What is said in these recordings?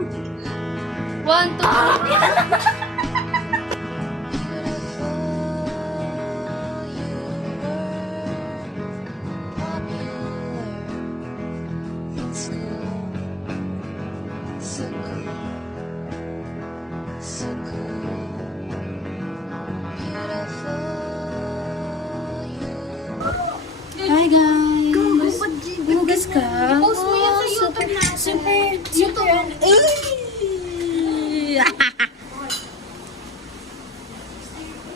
One, two, three. Hi guys! Hugas ka? Post mo yan sa YouTube natin. Super,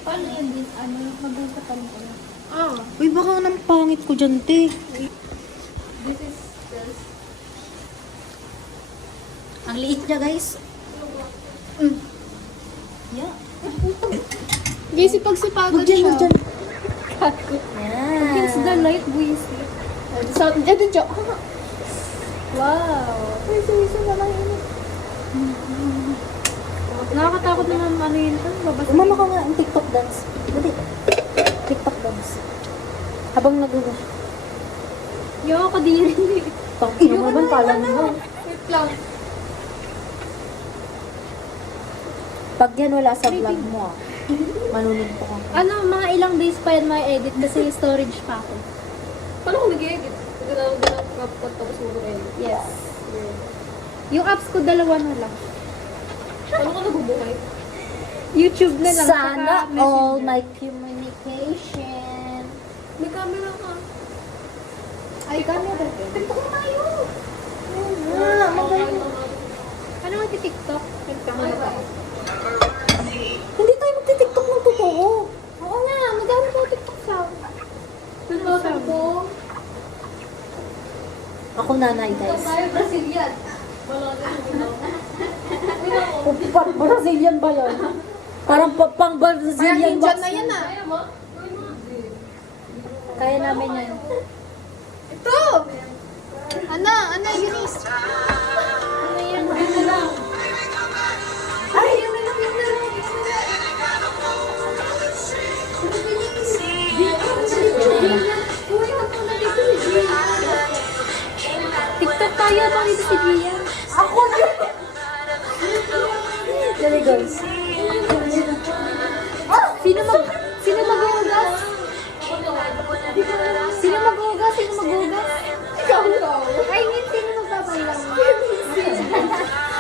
Paano yun din? Ano? Magkakatan ko na. Oh. Uy, baka nang pangit ko dyan, te. This is just... Ang liit niya, guys. Yeah. Guys, ipagsipagan Huwag dyan, siya. huwag dyan. Against the light, buwisi. So, dyan siya. Wow. Ay, suwiso na lang yun. Nakakatakot naman ano yun. Babasa. Umama ka nga ang TikTok dance. Dali. TikTok dance. Habang nagugas. Yo, kadiri. Tangina mo naman, pala mo. Wait lang. Pag yan wala sa vlog mo, manunod po ka. Ano, mga ilang days pa yan ma-edit kasi storage pa ako. Paano kung nag-edit? Ganang kapag tapos mo mag-edit? Yes. Yung apps ko, dalawa na lang. Paano ka nabubuhay? YouTube na lang. Sana saka all Messenger. my communication. May camera ka. Ay, camera din. TikTok na tayo! Ah, magaling. Ano nga TikTok? Camera tayo. Hindi tayo magti-TikTok ng totoo. Oo nga, magkano po TikTok sa Tulosan ko. Ako nanay, guys. Tayo, Brazilian. Wala ka Pang Brazilian ba yun? Parang pang Brazilian box. na yan ah. Kaya mo? Kaya namin yan. Ito! Ano, Eunice? Ano yan? Ano lang? Ay! TikTok tayo, bakit si Gia? Ako yun! Dali, guys. Sino maghugas? Sino maghugas? Ikaw ikaw. I mean, sino magbabayang?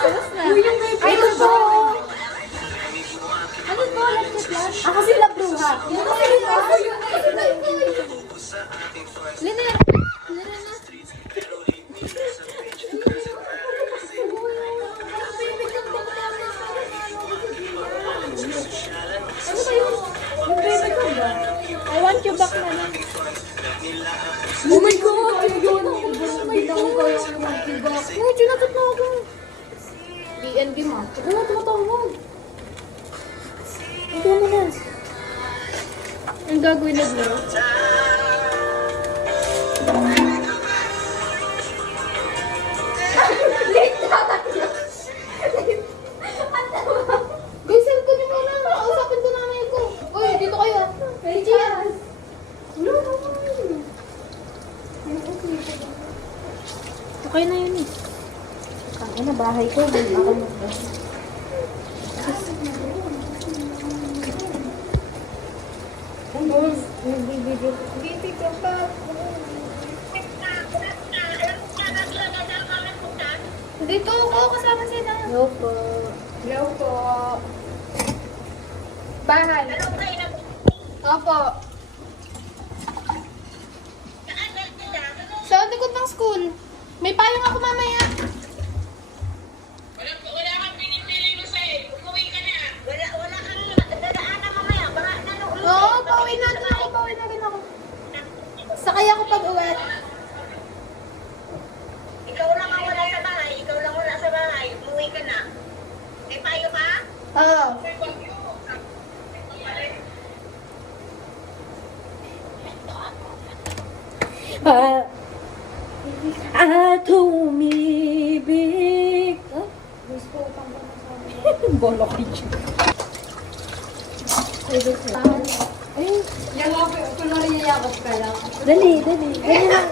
Tapos na. Ay, ito po! Ano po? Laptop lang? Ako sila bruha. Yun ako yun. Ako yun. Liner! Liner na. Ano ba yun? Yung favorite ko ba? I want you back na lang. Oh my God! Yun ako. Binang ko yung mag-ibak. Oh, tinatot na ako. BNB ma. Wala tumatawag. Hindi mo na. Ang gagawin na bro. Guys, send ko niyo muna. Kausapin ko nanay ko. Uy, dito kayo. Hey, Gian. Okay na yun eh. Ang na bahay ko. Ako mag-bus. Hindi ka pa. Dito ako kasama sila. Hello po. Hello po. Bahay. Opo. Sa likod ng school. May payong ako mamaya. Wala kang pinipili mo sa'yo. Umuwi ka na. Wala kang dadaanan mamaya. Baka nanuulit. Oo, pauwi na rin ako. Pauwi na rin ako. Sakay ako pag uwi. Ikaw lang ang wala sa bahay. Ikaw lang wala sa bahay. Umuwi ka na. May payo ka? Oo. At umibig. Ah? Bolok yun. Ay, Yan nga po. Kunwari yayakap ka lang. Dali, dali. Ganyan lang.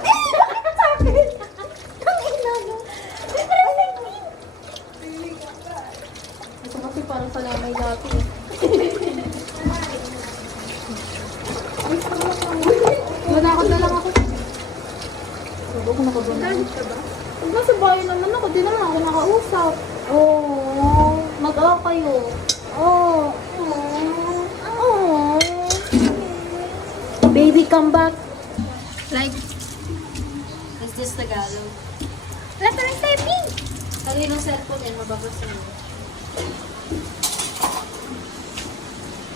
parang kalamay dati. Manakot na lang ako. Huwag ko nakabunod. Galit ka ba? Pag nasa bahay naman ako, di naman ako nakausap. Oh, mag-awa kayo. Oh. Oh. Baby, come back. Like, Is this Tagalog? wala pa rin typing. Kaninong cellphone yan, mababasa mo.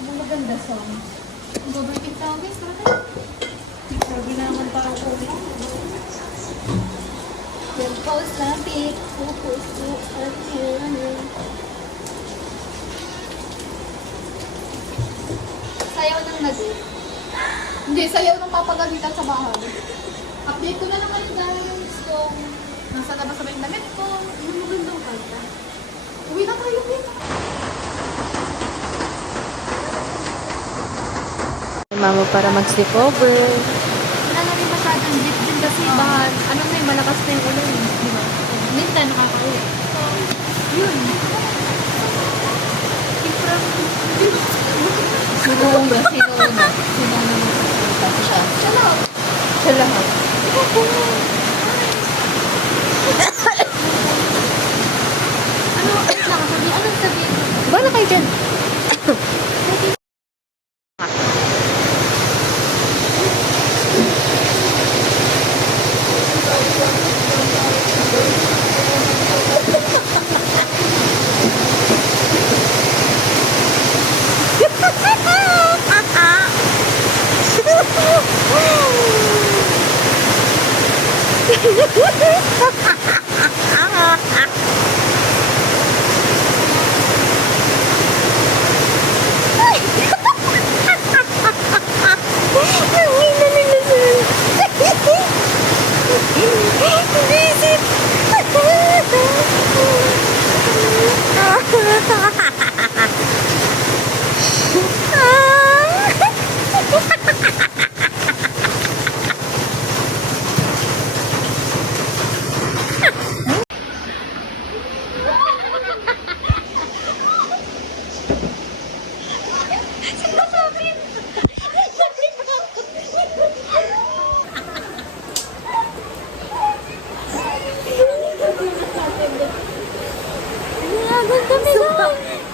Ang maganda song. Ang overtake tawag guys, tara. Sabi naman parang kulit. Then post na pic. Post to Sayaw ng nag Hindi, sayaw ng papagalitan sa bahay. Update ko na naman guys kung nasa labas na yung damit ko. Yung magandang kanta. Uwi na tayo, please. Mama para mag-sleep over. Wala na rin masyadong jeep din kasi baka, ano na yung malakas na yung ulan. Di ba? Minsan nakakauwi. Yun. Sino una? Sino una? Sino una magsalita? Siya. Siya lahat. Siya lahat. Ano, wait lang, sabi, anong sabihin mo? Bala kayo dyan.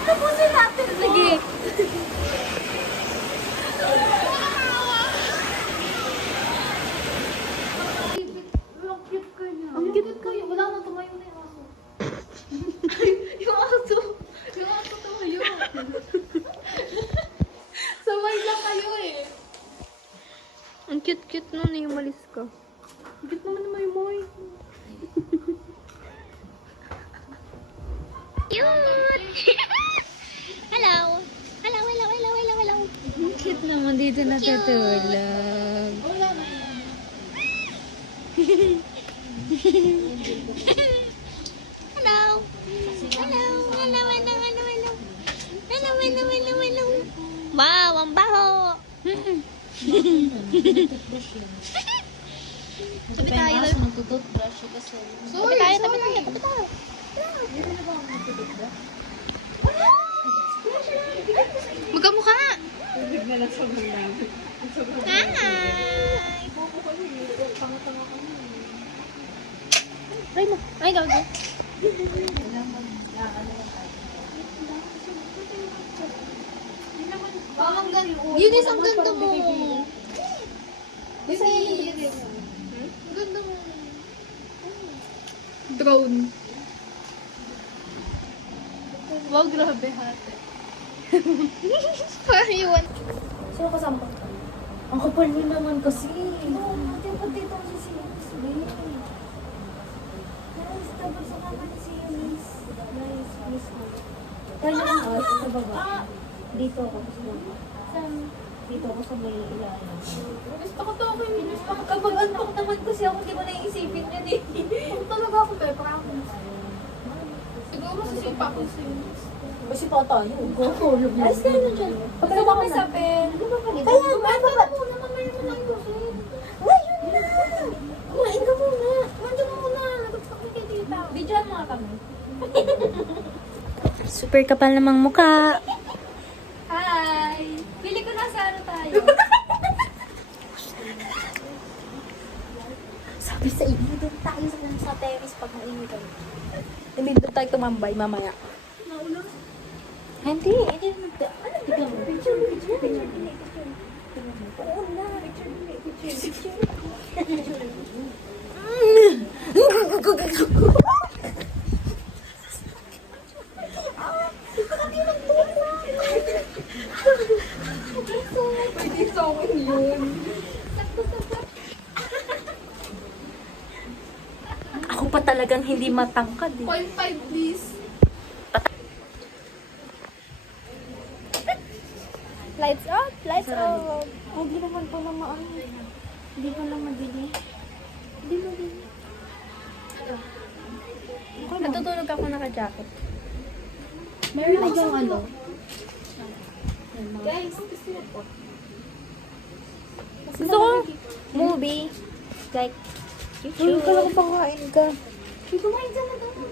Tapusin natin. Sige. Ang cute kayo. Ang cute kayo. Wala nang tumayo na yung aso. Yung aso. Yung aso tumayo. Sabay lang kayo eh. Ang cute-cute nun eh, umalis ka. Ang cute naman naman yung moy. Hello. Hello, hello, hello, hello, hello. Ang cute naman dito natutulog. Wala na. Hello. Hello, hello, hello, hello, hello. Hello, hello, hello, hello. Wow, ang baho. Tabi tayo. Nagtututbrush siya kasi. Tabi tayo, tabi tayo, tabi tayo. Magkamukha nga. Hi. Try mo. Ay, gago. Parang ganun. Eunice, ang ganda mo. Eunice. Ang ganda mo. Drone. Wow, grabe hate. Parang you want. Sino kasama ka? Ang kapal mo naman kasi. Oo, pati dito si Eunice. Guys, tapos sa naman si Eunice. Guys, please. Kaya lang ako sa baba. Dito ako sa baba. Dito ako sa may ilalim. Gusto ko to ako yung Kapag antok naman kasi ako, hindi ko naisipin yun eh. Kung talaga ako be, promise. Siguro sisipa ko si Eunice. Kasi pa tayo. Kukulog na. Ayos kayo na dyan. Gusto ko may sapin. Kaya nga, baba. muna, mamaya mo na ayusin. Ngayon na! Kumain ka muna. Nandiyan mo muna. Nagpapakit kay tita. Bidyan mga kami. Super kapal namang mukha. Hi! Pili ko na sa ano tayo. Sabi sa inyo, doon tayo sa terrace pag mainit kami. Hindi doon tayo tumambay mamaya. Hindi. Ano? Tignan mo. Picture. Oo na. Picture. Pwede sa akin yun. Ako pa talagang hindi matangkad eh. 0.5 please. Lights out! Lights out! Oh, di naman pala maano. Hindi pala madili. Hindi madili. Natutulog ako naka-jacket. Meron na yung ano. Guys, gusto niyo po. Gusto ko movie. Like, Uy, kala ko pangkain ka. Hey, kumain ka na doon.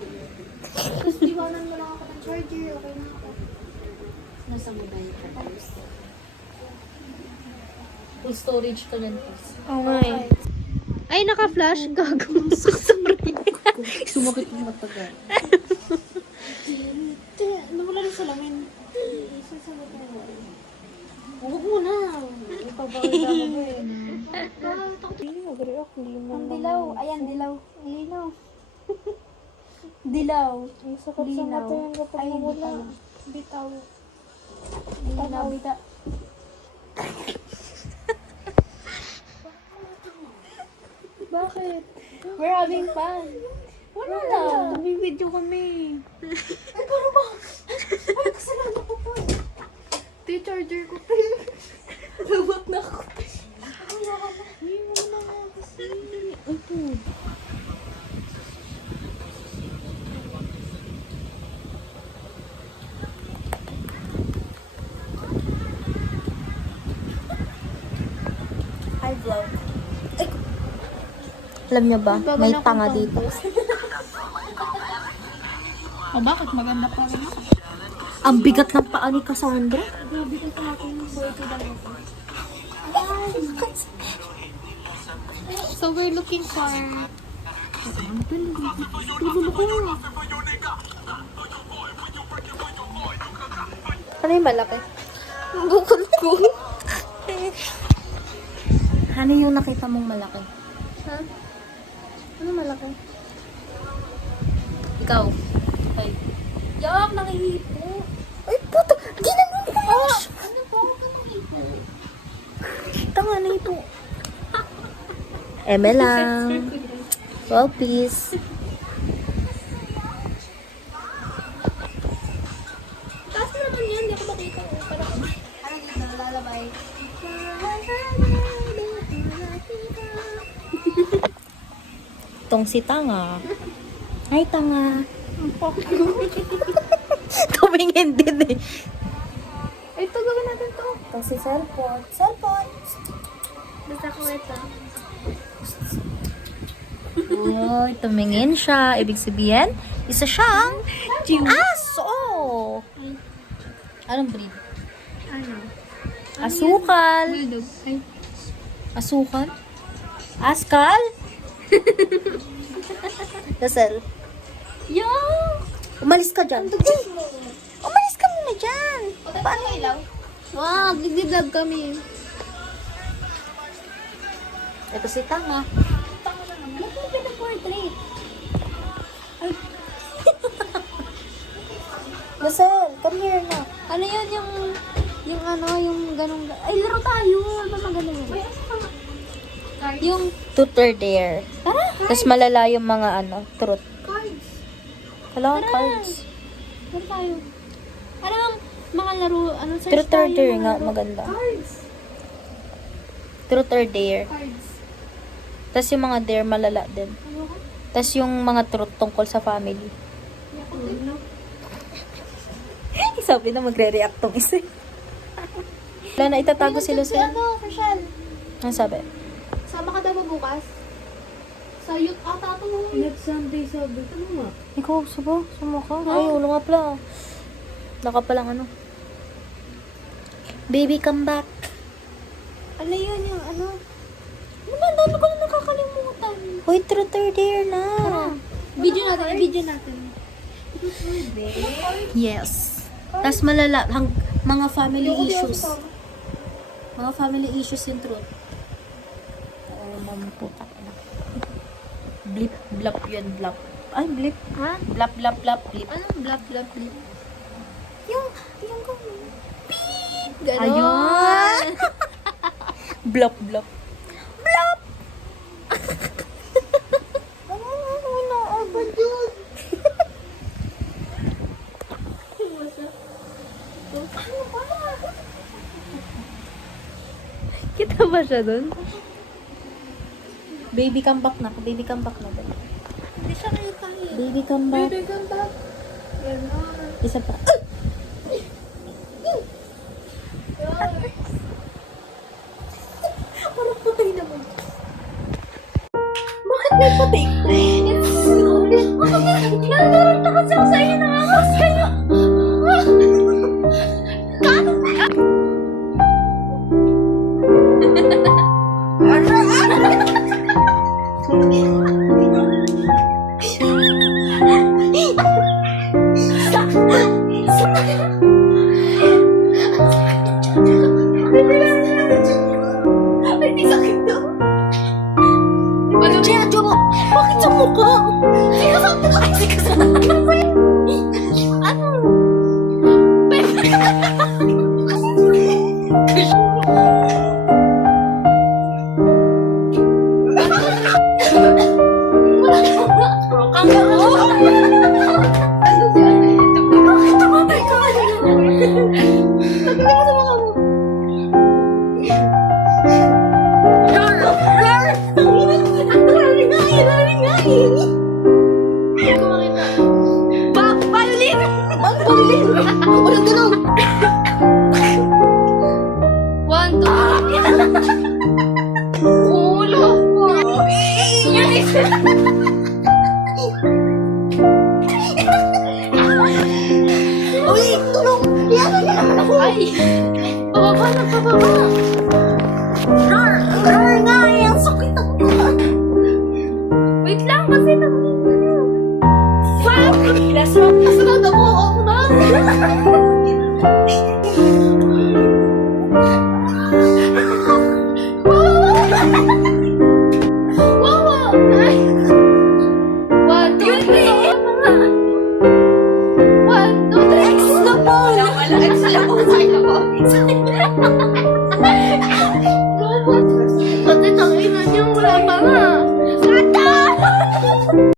Tapos iwanan mo lang ako ng charger. Okay na ako. Nasa mobile ka. Full storage to yan. oo nga eh. Ay, naka-flash. Gago. Sorry. Sumakit mo matagal. Nawala rin sa lamin. Huwag mo na. Ipabawal mo eh. Ang dilaw. Ayan, dilaw. Linaw. Dilaw. Sakit sa mata yan kapag nawala. Bitaw. Linaw. Bitaw. Bakit? We're having fun. Wala lang. Tumibidyo kami. Ito yung charger ko. Lawak na ako. Hi, vlog. Alam niyo ba, may tanga dito. Oh, bakit? Maganda pa rin ako. Ang bigat ng paa ni Cassandra. So we're looking for... Ano yung malaki? Bukol ko. Ano yung nakita mong malaki? Ha? Ano malaki? Ikaw. Okay. Yak, nakihipo. Ay, puto. Ginanong ko mo. Ano po? Nakihipo. Tanga na ito. Eme lang. 12 piece. Taas na naman yan. Hindi ako makita. Parang, ano dito? Lalabay. Itong si Tanga. Ay, Tanga. Tumingin din eh. Ito, gawin natin to. Itong si Cellphone. Cellphone! Basta ko ito. Uy, tumingin siya. Ibig sabihin, isa siyang aso. Anong breed? Ano? Asukal. Bulldog. Ay. Asukal? Askal? Lasel. Yo! Umalis ka dyan. Umalis ka muna dyan. Paano ilaw? Wow, nag-vlog kami. Ito si Tanga. Ano po pinag-portrait? Lasel, come here na. Ano yun yung ano, yung ganong... Ay, laro tayo! Ano ba ganun yun? Yung... Truth or dare. Tara! Tapos malala yung mga ano, truth. Cards! Kailangan Tara. cards. Laro tayo. Ano bang mga laro? Ano, search Truth or tayo, dare mga nga, laro. maganda. Cards! Truth or dare. Cards. Tapos yung mga dare malala din. Ano ka? Tapos yung mga truth tungkol sa family. Ano? Sabi na magre-react tong isa. Wala na, itatago si Lucel. Ano, Rochelle? Ano sabi? Sama ka daw ba bukas? Sa youth ata to. Next Sunday, sabi. Ano nga? Ikaw, sabo? Sama ka? Ay, wala nga pala. Wala ka palang ano. Baby, come back. Ano yun yung ano? Ano, ang dami ko na nakakalimutan. Hoy, truth or dare na. Video natin. Yes. Tapos malala, mga family issues. Mga family issues yung truth. Oh, mamuputak na. Blip, blap yun, blap. Ay, blip. Ha? Blap, blap, blap, blip. Anong blap blap blip? Yung gano'n. Ganon. Ayun. Blap, blap. Blap! Ano agad yun? Kita ba siya dun? Baby, come back na. Baby, come back na. Hindi siya kita eh. Baby, come back. Baby, come back. Ganon. Isa pa. Parang patay naman. Bakit may patay? Nangarap na kasi ako sa inyo, nangangas kayo. Ay, di sakit to. Ano kaya, Jomo? Bakit sa mukha? Sinasabi ko kasi kasalanan ko yun. Ano? Bakit tumatay ka? Tagalin mo sa mukha mo. Walang ganun. 1, 2, ulo ko. Uy, tulong. Yan na naman ako. Ay, pababa na, pababa. Rar nga, ang sakit ako. Wait lang, kasi fuck! Nasunod ako, ako na. Wow! Ay! 1, 2, 3. 1, 2, 3. X na po! Wala, X na po. Sakit ako. Pati tangina niyo, wala pa nga.